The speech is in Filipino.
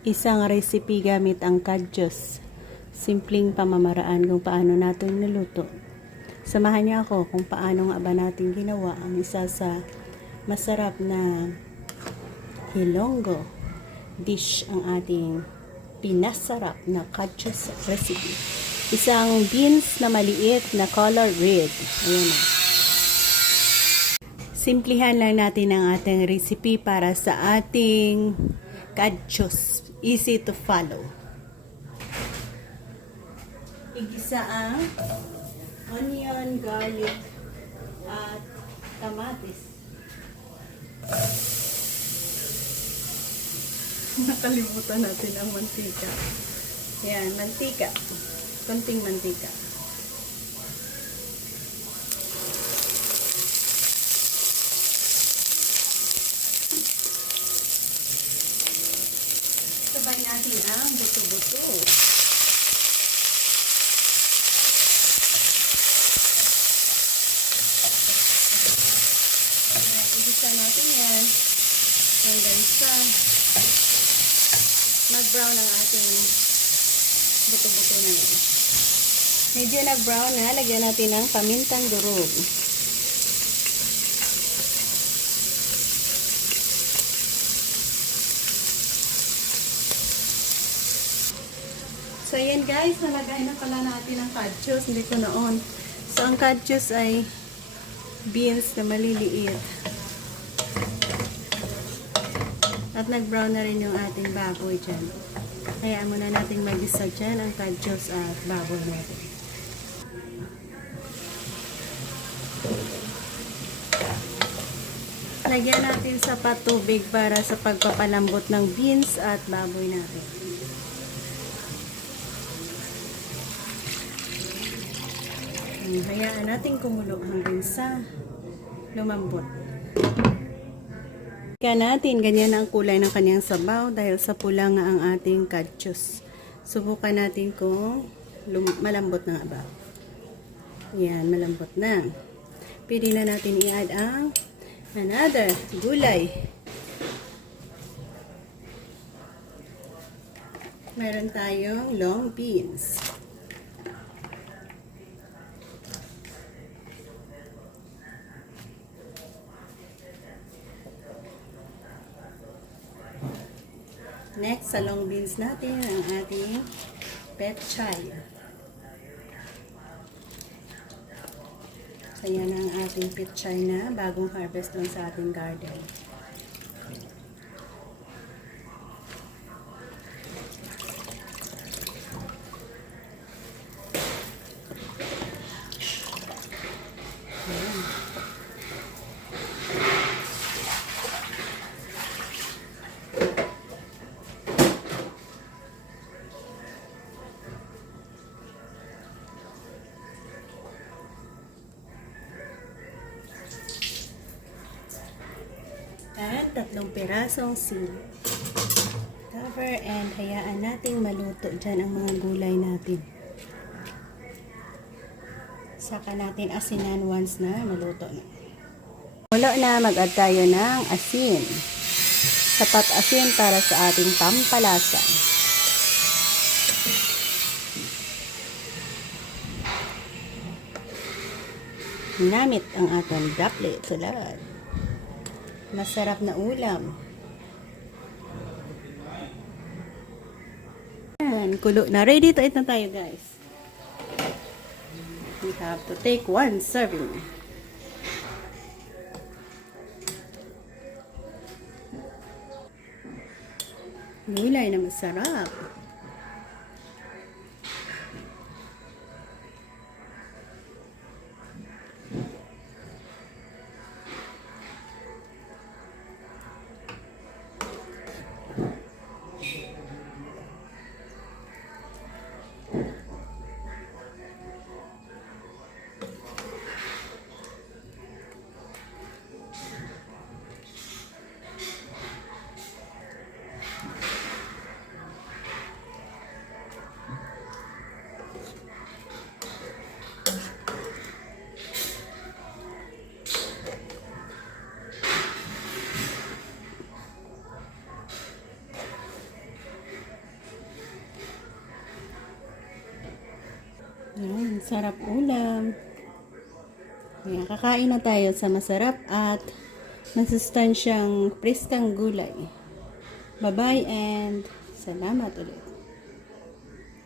Isang recipe gamit ang kadyos. Simpleng pamamaraan kung paano natin niluto. Samahan niyo ako kung paano nga ba natin ginawa ang isa sa masarap na hilonggo dish ang ating pinasarap na kadyos recipe. Isang beans na maliit na color red. Ayan na. Simplihan lang natin ang ating recipe para sa ating kadyos. Easy to follow. Igisa ang onion, garlic, at kamatis. Nakalimutan natin ang mantika. Yan, mantika. Konting mantika. Sabay natin ang buto-buto. Igisa natin yan hanggang sa mag-brown ang ating buto-buto na yan. Medyo nag-brown na, lagyan natin ng pamintang durog. So, ayan guys, nalagay na pala natin ang kadyos. Hindi ko noon. So, ang kadyos ay beans na maliliit. At nag-brown na rin yung ating baboy dyan. Kaya muna nating mag-isa dyan ang kadyos at baboy natin. Lagyan natin sa patubig para sa pagpapalambot ng beans at baboy natin. Hmm, Hayaan natin kumulo hanggang sa lumambot. Kaya natin, ganyan ang kulay ng kanyang sabaw dahil sa pula nga ang ating kadyos. Subukan natin kung malambot na ba. Yan, malambot na. Pwede na natin i-add ang another gulay. Meron tayong long beans. Next, sa long beans natin, ang ating petchay. So, yan ang ating petchay na bagong harvest dun sa ating garden. Tatlong pirasong sili. Cover and hayaan nating maluto dyan ang mga gulay natin. Saka natin asinan once na maluto na. Mulo na mag-add tayo ng asin. Sapat asin para sa ating pampalasa. Namit ang ating dapli tulad. Masarap na ulam. Yan, kulo na. Ready to eat na tayo, guys. We have to take one serving. Gulay na masarap. Yan, sarap ulam. Ayan, kakain na tayo sa masarap at masustansyang preskang gulay. Bye-bye and salamat ulit.